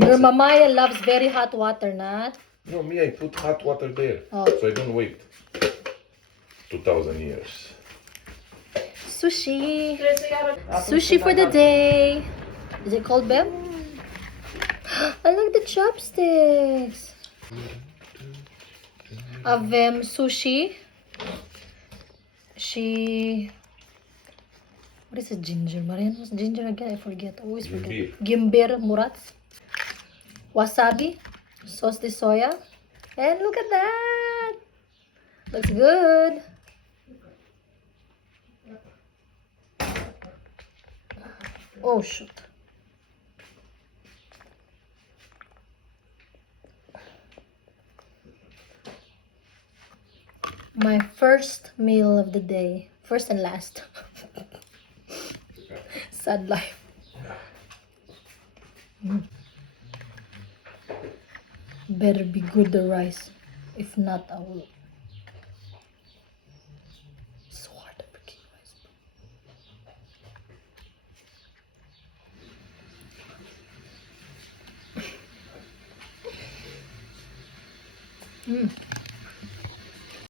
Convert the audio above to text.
Your mamaya loves very hot water, not? No, me, I put hot water there. Oh. So I don't wait 2,000 years. Sushi. Sushi for the day. Is it called, Beb? I like the chopsticks. Avem sushi. What is it? Ginger. Marian, what's ginger again? I forget. I always forget. Gimbir Murats. Wasabi. Sauce de soya. And look at that. Looks good. Oh, shoot. My first meal of the day. First and last. Sad life. Better be good the rice. If not, I will. It's so hard to freaking rice.